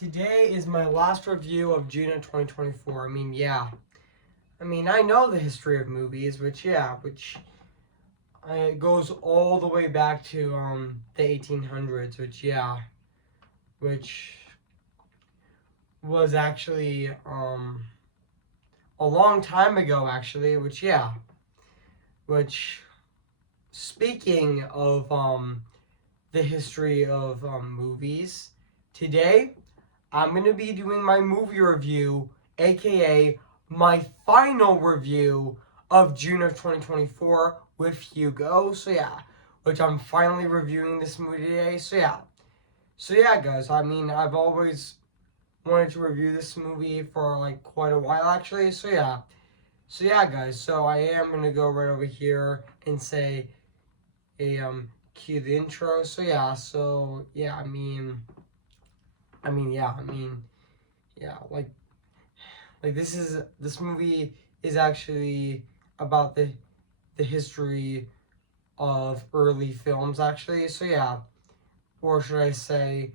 Today is my last review of June of 2024. I know the history of movies, which it goes all the way back to the 1800s, which was actually a long time ago, actually, which speaking of the history of movies, today I'm going to be doing my movie review, aka my final review of June of 2024 with Hugo. Which I'm finally reviewing this movie today. Guys, I've always wanted to review this movie for like quite a while actually. Guys, so I am going to go right over here and say cue the intro. This movie is actually about the history of early films actually. Or should I say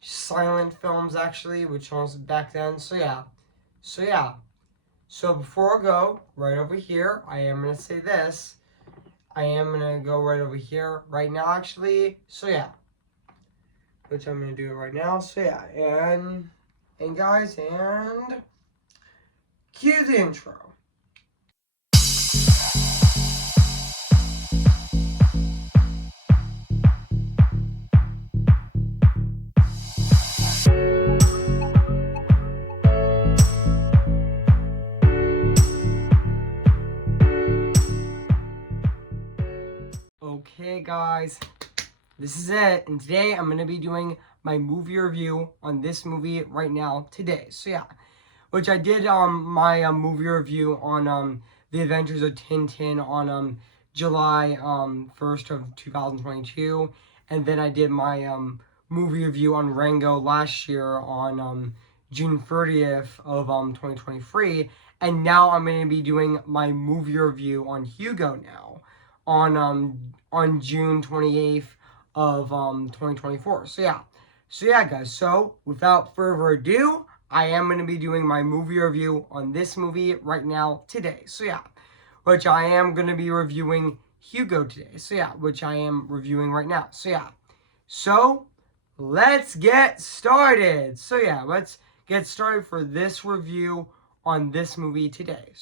silent films actually, which was back then. So before I go right over here, I am gonna say this. I am gonna go right over here right now actually. Which I'm gonna do it right now. And guys, and cue the intro. Okay, guys, this is it. And today I'm gonna be doing my movie review on this movie right now today. Which I did my movie review on The Adventures of Tintin on July 1st of 2022, and then I did my movie review on Rango last year on June 30th of 2023, and now I'm going to be doing my movie review on Hugo now on June 28th of 2024. Guys, so without further ado, I am going to be doing my movie review on this movie right now today. Which I am going to be reviewing Hugo today. Which I am reviewing right now. So let's get started. Let's get started for this review on this movie today.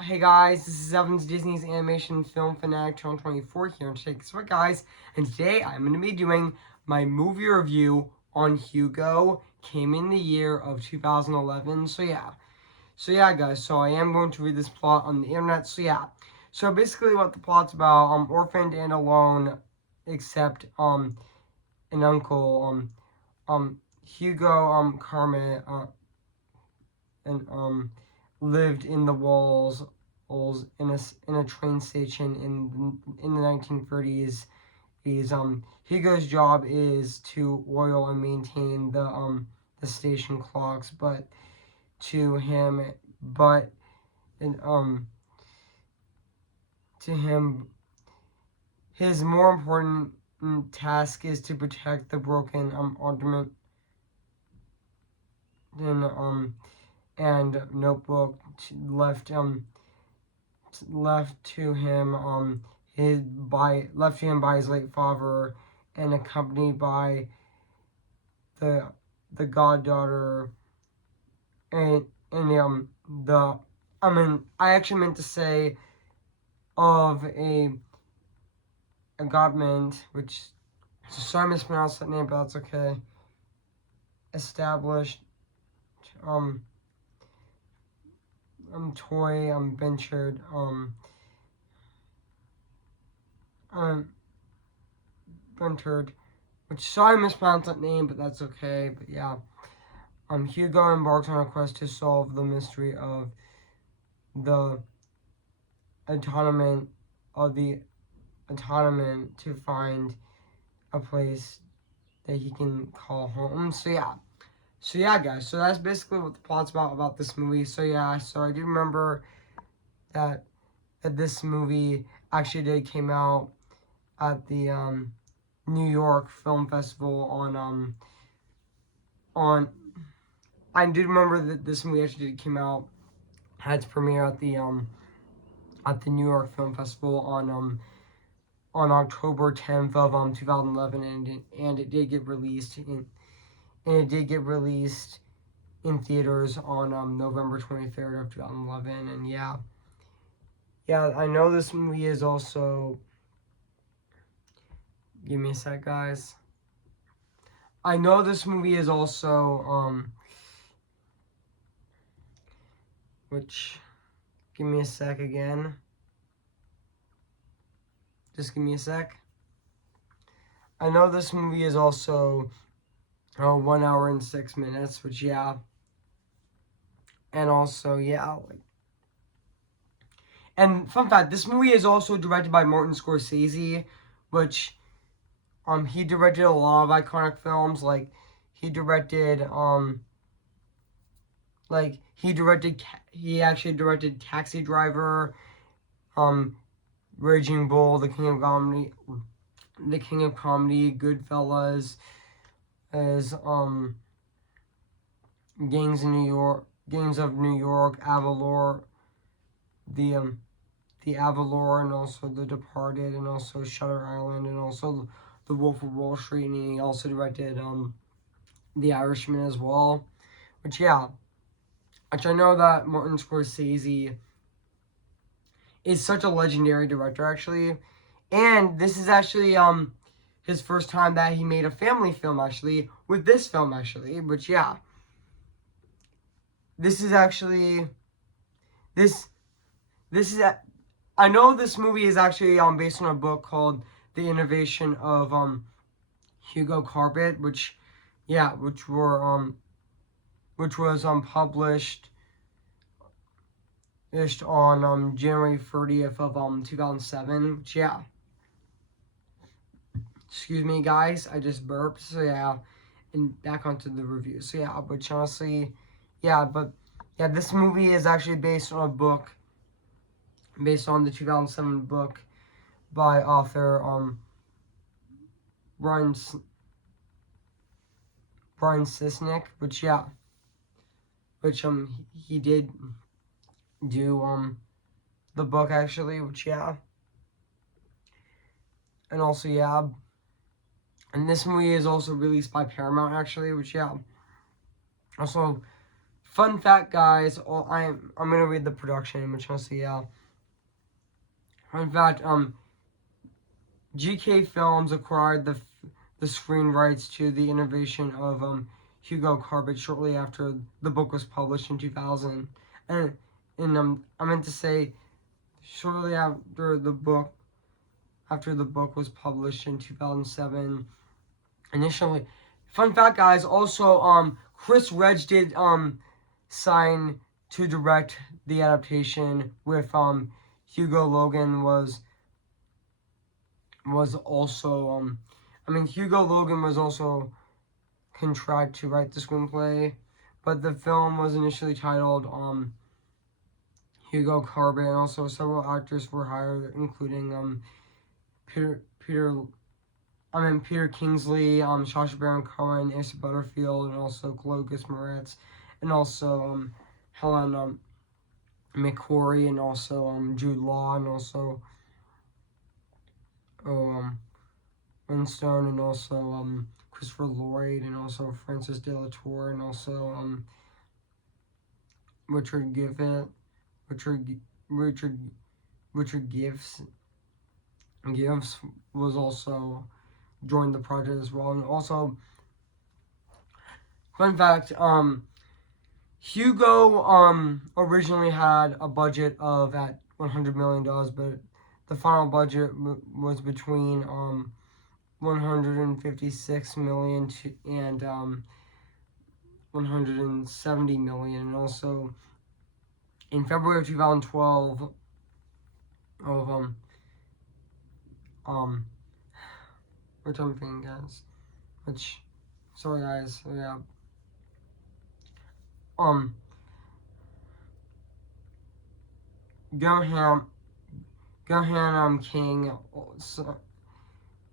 Hey guys, this is Evan's Disney's Animation Film Fanatic 2024 here, and guess what, guys? And today I'm going to be doing my movie review on Hugo. Came in the year of 2011. Guys, so I am going to read this plot on the internet. So basically what the plot's about, orphaned and alone, except an uncle, Hugo Carmen and lived in the walls in a train station in the 1930s. Hugo's job is to oil and maintain the station clocks, to him his more important task is to protect the broken ornament and notebook left to him by his late father, and accompanied by the goddaughter I actually meant to say of a godment, which, so sorry I mispronounced that name, but that's okay. Established toy ventured ventured, which, sorry I mispronounced that name, but that's okay. But yeah, Hugo embarks on a quest to solve the mystery of the atonement to find a place that he can call home. Guys, so that's basically what the plot's about this movie. So I do remember that this movie actually came out at the New York Film Festival on on. I do remember that this movie actually came out, had its premiere at the New York Film Festival on October 10th of 2011, and it did get released in theaters on November 23rd of 2011. And yeah, I know this movie is also. Give me a sec, guys. I know this movie is also which. Give me a sec again. Just give me a sec. I know this movie is also 1 hour and 6 minutes, which yeah. And also, yeah. And fun fact, this movie is also directed by Martin Scorsese, which he directed a lot of iconic films. Like he actually directed Taxi Driver, Raging Bull, The King of Comedy, Goodfellas, as Gangs of New York, Avalor, the Avalor, and also The Departed, and also Shutter Island, and also The Wolf of Wall Street, and he also directed The Irishman as well. Which I know that Martin Scorsese is such a legendary director, actually, and this is actually his first time that he made a family film, actually, with this film, actually, which this is actually this is I know this movie is actually based on a book called The Innovation of Hugo Carpet, which was published on January 30th of 2007. Which excuse me, guys, I just burped. So and back onto the review. So but honestly, this movie is actually based on a book, based on the 2007 book by author Brian Sisnick, which he did do the book, actually, which and also and this movie is also released by Paramount, actually, which also fun fact, guys, I'm gonna read the production, which honestly fun fact, GK Films acquired the screen rights to The Innovation of Hugo Carpet shortly after the book was published in 2000, and I meant to say shortly after the book was published in 2007. Initially, fun fact, guys, also Chris Reg did sign to direct the adaptation, with Hugo Logan was also Hugo Logan was also contracted to write the screenplay, but the film was initially titled Hugo Carpet, and also several actors were hired, including Peter Kingsley, Sacha Baron Cohen, Asa Butterfield, and also Clovis Moretz, and also Helen McCrory, and also Jude Law, and also Winstone, and also Christopher Lloyd, and also Francis De La Tour, and also Richard Gibbs was also joined the project as well. And also, fun fact, Hugo originally had a budget of at $100 million, but the final budget was between 156 million and 170 million. And also in February of 2012 of which I'm thinking, guys, which, sorry guys, Gohan King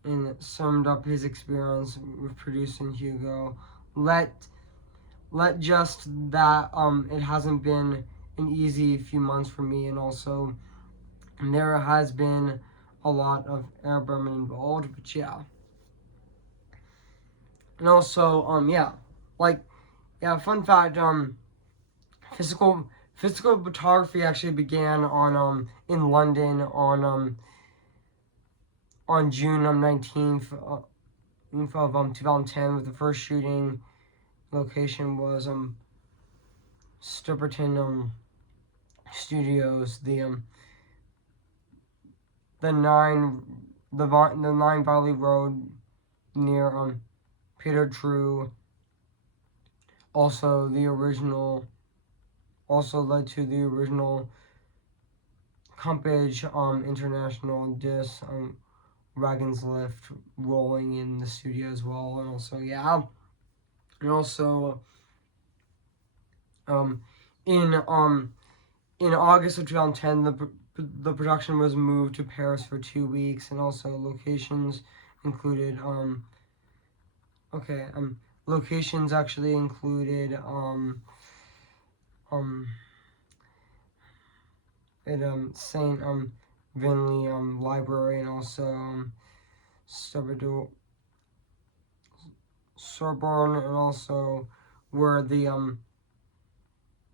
and summed up his experience with producing Hugo. Let let just that it hasn't been an easy few months for me, and also there has been a lot of air burning involved, but yeah. And also, yeah, like, yeah, fun fact, physical photography actually began in London on June 19th of 2010, with the first shooting location was Stupperton Studios. The Nine Valley Road near Peter True. Also led to the original Compage International Disc Wagons Lift rolling in the studio as well. And also, yeah, and also um in um in August of 2010, the production was moved to Paris for 2 weeks, and also locations included okay locations actually included um at Saint Vinley Library, and also Sorbonne, and also where the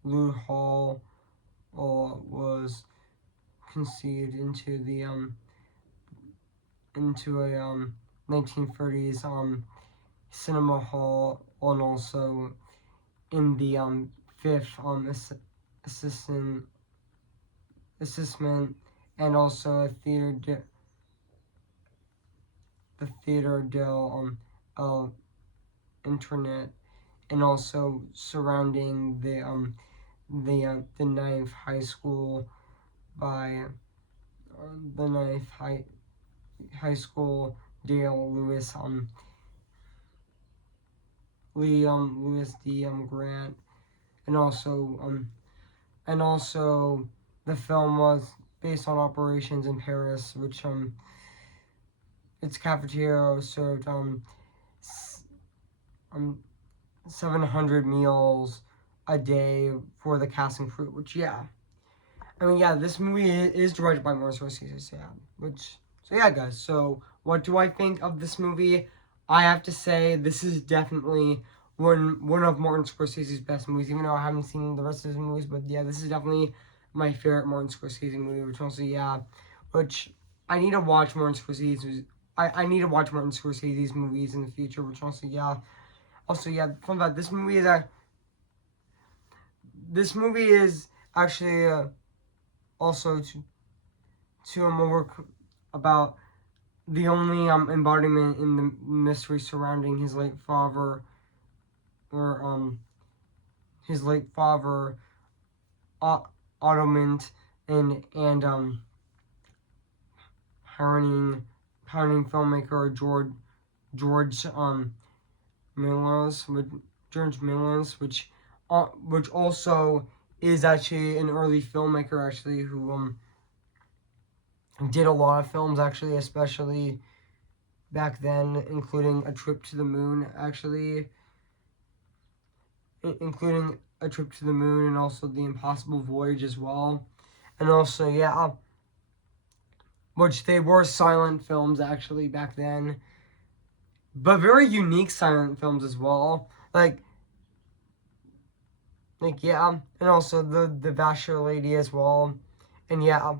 Lute Hall was conceived into a 1930s cinema hall, and also in the fifth assessment, and also the Theater del Internet, and also surrounding the ninth high school by the ninth high school Dale Lewis Lewis D Grant, and also the film was based on operations in Paris, which its cafeteria served 700 meals a day for the cast and crew, which, yeah. I mean, yeah, this movie is directed by Martin Scorsese, so yeah. So yeah, guys, so what do I think of this movie? I have to say, this is definitely one of Martin Scorsese's best movies, even though I haven't seen the rest of his movies, but yeah, this is definitely my favorite Martin Scorsese movie, which I need to watch Martin Scorsese's, I need to watch Martin Scorsese's movies in the future, which also, yeah. Also, yeah, fun fact, this movie is actually also to work about the only embodiment in the mystery surrounding his late father, or his late father, Ottoman, and pioneering filmmaker George Miller's which also is actually an early filmmaker, actually, who did a lot of films, actually, especially back then, including A Trip to the Moon, actually, including A Trip to the Moon, and also The Impossible Voyage as well. And also, yeah, which they were silent films, actually, back then, but very unique silent films as well. Yeah, and also the Vasher Lady as well, and yeah,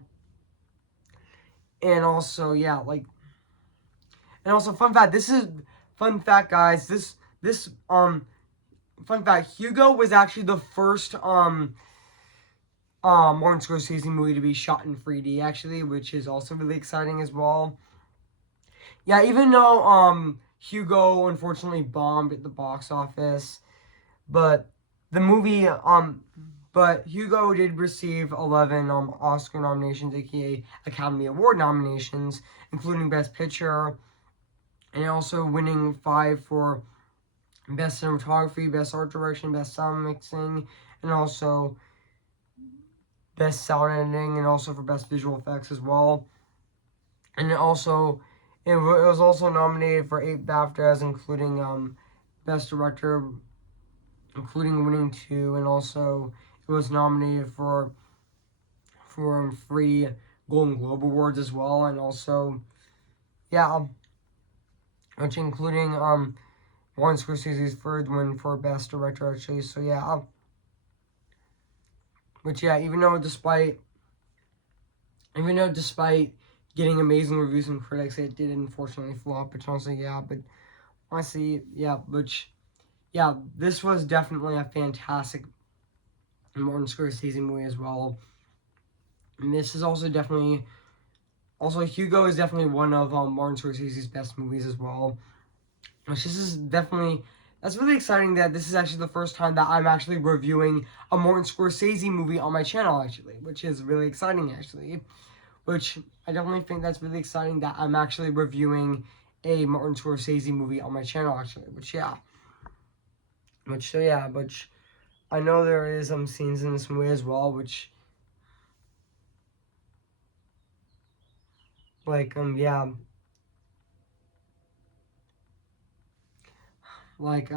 and also, yeah, and also, fun fact, guys. This fun fact: Hugo was actually the first Martin Scorsese movie to be shot in 3D, actually, which is also really exciting as well. Yeah, even though Hugo unfortunately bombed at the box office, but the movie but Hugo did receive 11 Oscar nominations, aka Academy Award nominations, including Best Picture, and also winning 5 for Best Cinematography, Best Art Direction, Best Sound Mixing, and also Best Sound Editing, and also for Best Visual Effects as well. And it was also nominated for 8 BAFTAs, including Best Director, including winning 2, and also it was nominated for 3 Golden Globe Awards as well, and also yeah, which including Martin Scorsese's third win for Best Director actually. So yeah, which yeah, even though despite getting amazing reviews from critics, it did unfortunately flop. But honestly, yeah, but honestly, yeah, which yeah, this was definitely a fantastic Martin Scorsese movie as well. And this is also definitely Hugo is definitely one of Martin Scorsese's best movies as well. Which this is definitely that's really exciting that this is actually the first time that I'm actually reviewing a Martin Scorsese movie on my channel actually, which is really exciting actually. Which I definitely think that's really exciting that I'm actually reviewing a Martin Scorsese movie on my channel actually. Which yeah. Which I know there is some scenes in this movie as well, which like like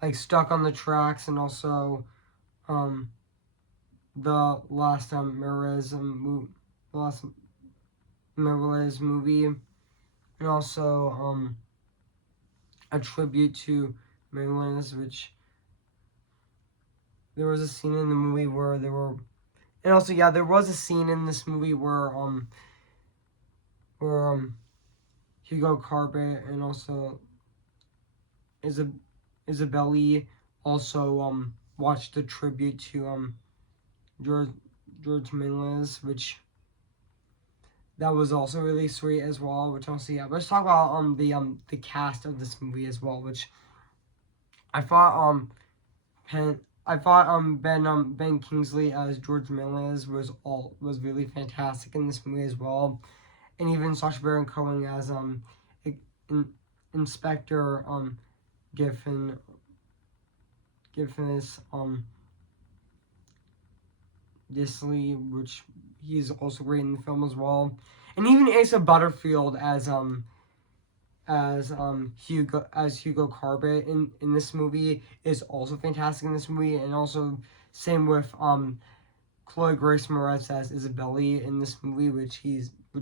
like Stuck on the Tracks, and also um the last the last Mirrorless movie, and also a tribute to Mirrorless, which there was a scene in the movie where there were, and also yeah, there was a scene in this movie where Hugo Carpet and also Isabelle also watched a tribute to George Mendes, which that was also really sweet as well. Which also yeah, let's talk about the cast of this movie as well. Which I thought Ben Kingsley as George Mendes was really fantastic in this movie as well, and even Sacha Baron Cohen as in, Inspector Giffen Giffen's Disley, which he's also great in the film as well, and even Asa Butterfield as Hugo Carpet in this movie is also fantastic in this movie, and also same with Chloe Grace Moretz as Isabelle in this movie, which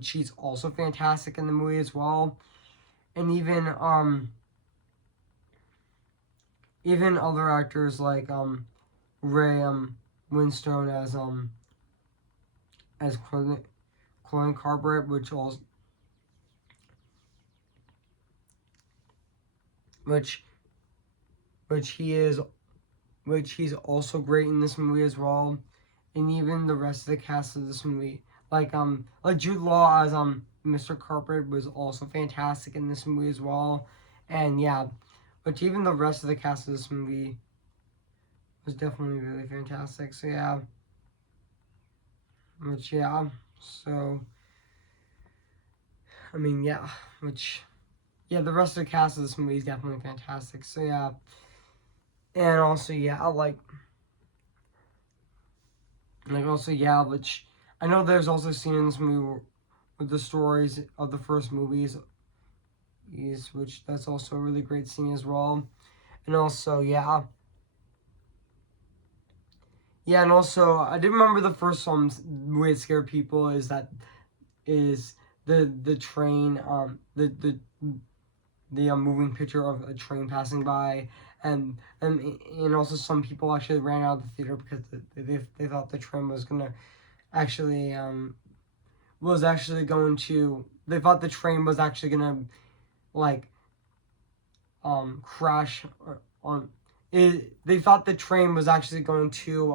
she's also fantastic in the movie as well, and even other actors like Ray Winstone as Chloe Carpet, which which he is which he's also great in this movie as well, and even the rest of the cast of this movie, like Jude Law as Mr. Carpet was also fantastic in this movie as well, and yeah, but even the rest of the cast of this movie was definitely really fantastic. So yeah, which yeah, so I mean yeah, which yeah, the rest of the cast of this movie is definitely fantastic. So yeah, and also yeah, I like also yeah, which I know there's also a scene in this movie with the stories of the first movies, which that's also a really great scene as well, and also yeah, and also I did remember the first way it scared people is the train the moving picture of a train passing by, and also some people actually ran out of the theater because they thought the train was gonna actually they thought the train was actually gonna like crash on it. They thought the train was actually going to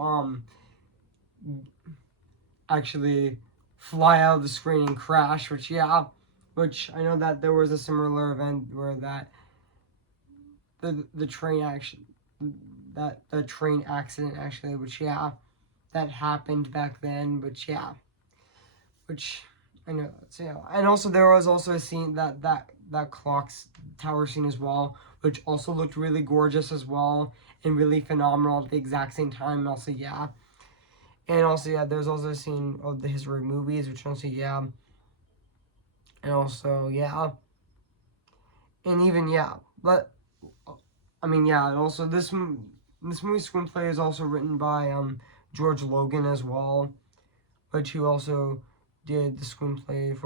actually fly out of the screen and crash, which I know that there was a similar event where that the train action that the train accident actually, which that happened back then, which I know. So yeah, and also there was also a scene that clock's tower scene as well, which also looked really gorgeous as well and really phenomenal at the exact same time. And also yeah, there's also a scene of the history of movies, which also and also and even but I mean and also this movie's screenplay is also written by George Logan as well, which he also did the screenplay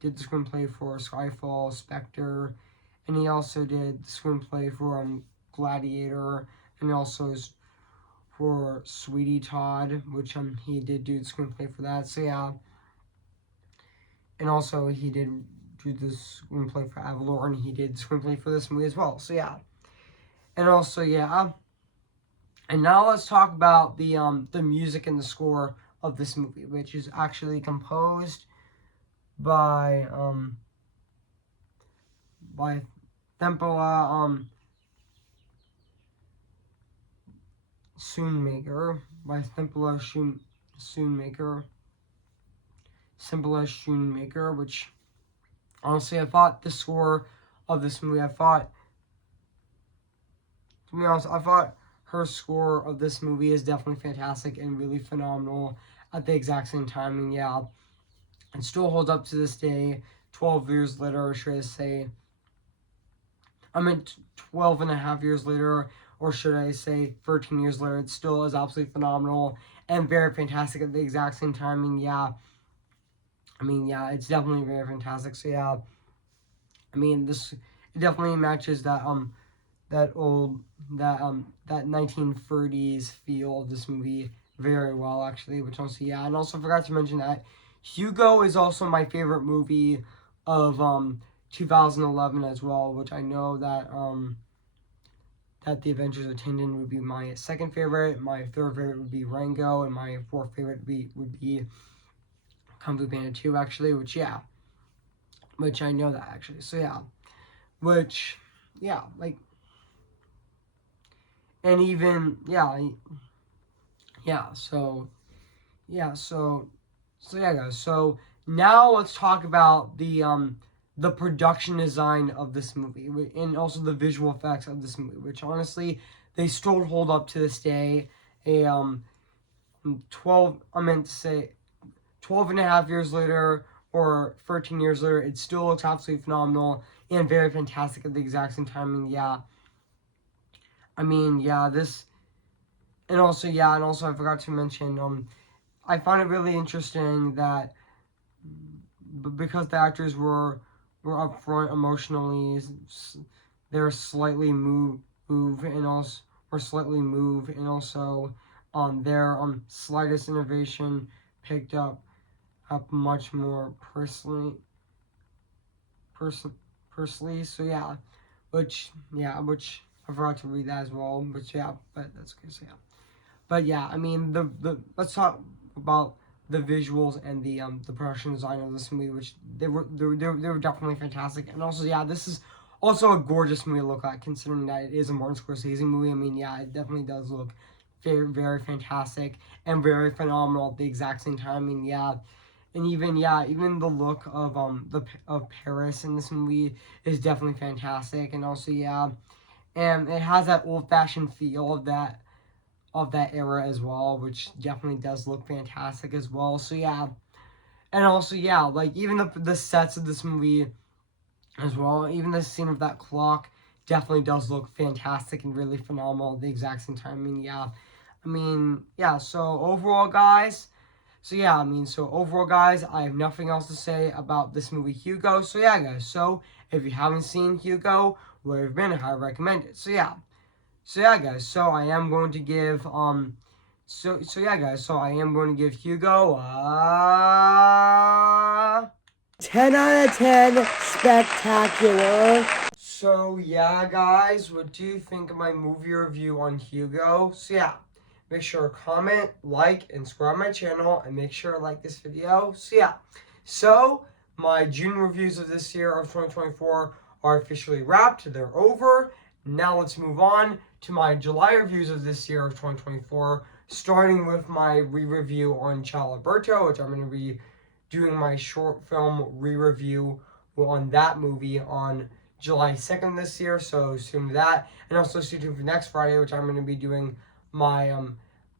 did the screenplay for Skyfall, Spectre, and he also did the screenplay for Gladiator, and also for Sweetie Todd, which he did do the screenplay for that. So yeah, and also he did do the screenplay for Avalor, and he did the screenplay for this movie as well. So yeah, and also yeah, and now let's talk about the music and the score of this movie, which is actually composed by Thempela Schoonmaker, which honestly I thought the score of this movie, to be honest, I thought her score of this movie is definitely fantastic and really phenomenal at the exact same time. And yeah, it still holds up to this day, 12 years later, or should I say, 12 and a half years later, or should I say 13 years later, it still is absolutely phenomenal and very fantastic at the exact same time. And yeah, it's definitely very fantastic. So yeah, it definitely matches that that 1930s feel of this movie very well, actually, which also, yeah, and also forgot to mention that Hugo is also my favorite movie of 2011 as well, which I know that that The Adventures of Tintin would be my second favorite, my third favorite would be Rango, and my fourth favorite would be Kung Fu Panda 2, actually, which I know that, actually, so yeah, which, yeah, like, and even, so yeah, guys. So now let's talk about the production design of this movie and also the visual effects of this movie, which honestly they still hold up to this day. A 12 I meant to say 12 and a half years later or 13 years later, it still looks absolutely phenomenal and very fantastic at the exact same time. And this and also I forgot to mention I found it really interesting that because the actors were upfront emotionally, they're slightly moved and also their slightest innovation picked up much more personally. So yeah, which I forgot to read that as well. But that's good. So yeah. But yeah, the let's talk about the visuals and the production design of this movie, which they were definitely fantastic. And also, yeah, this is also a gorgeous movie to look at, considering that it is a Martin Scorsese movie. It definitely does look very, very fantastic and very phenomenal at the exact same time. And even the look of Paris in this movie is definitely fantastic. And also, yeah, and it has that old fashioned feel of that era as well, which definitely does look fantastic as well. So yeah, and also yeah, like even the sets of this movie as well, even the scene of that clock definitely does look fantastic and really phenomenal at the exact same time. So overall, guys. I have nothing else to say about this movie, Hugo. So yeah, guys. So if you haven't seen Hugo, where you've been, I highly recommend it. So yeah. So yeah, guys. So I am going to give I am going to give Hugo 10 out of 10 spectacular. So yeah, guys, what do you think of my movie review on Hugo? So yeah, make sure to comment, like, and subscribe my channel, and make sure to like this video. So yeah, so my June reviews of this year of 2024 are officially wrapped. They're over. Now let's move on to my July reviews of this year of 2024, starting with my re-review on Ciao Alberto, which I'm going to be doing my short film re-review on that movie on July 2nd this year, so assume that. And also stay tuned for next Friday, which I'm going to be doing my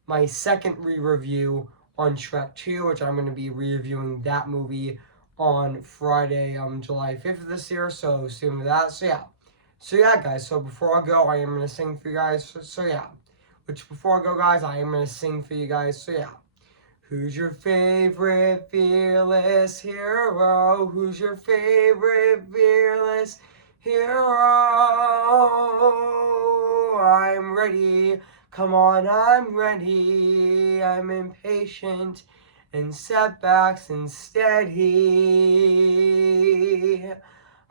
my second re-review on Shrek 2, which I'm going to be re-reviewing that movie on Friday, July 5th of this year, so assume that. So yeah. So yeah, guys, so before I go, I am going to sing for you guys. So yeah, which before I go, guys, I am going to sing for you guys. So yeah. Who's your favorite fearless hero? Who's your favorite fearless hero? I'm ready. Come on, I'm ready. I'm impatient and setbacks and steady.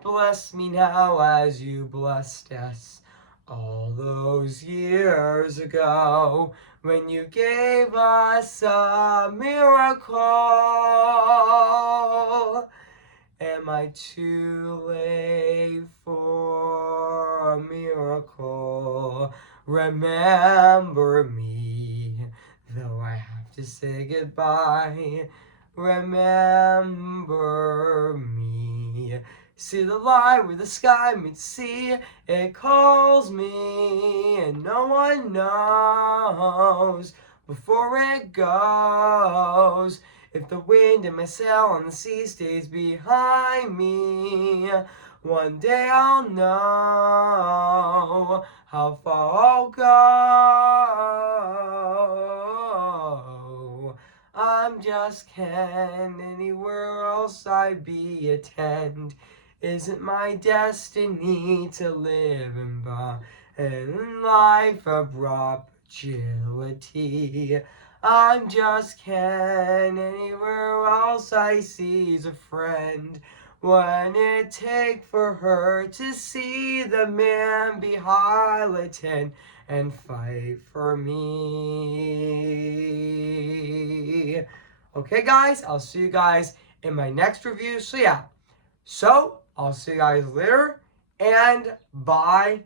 Bless me now as you blessed us all those years ago when you gave us a miracle. Am I too late for a miracle? Remember me, though I have to say goodbye. Remember me. See the light where the sky meets sea. It calls me, and no one knows before it goes. If the wind in my sail on the sea stays behind me, one day I'll know how far I'll go. I'm just Ken, anywhere else I'd be a 10. Isn't my destiny to live in life of agility? I'm just Ken, anywhere else I see's a friend. When it take for her to see the man be Harleton and fight for me. Okay, guys, I'll see you guys in my next review. So yeah, I'll see you guys later, and bye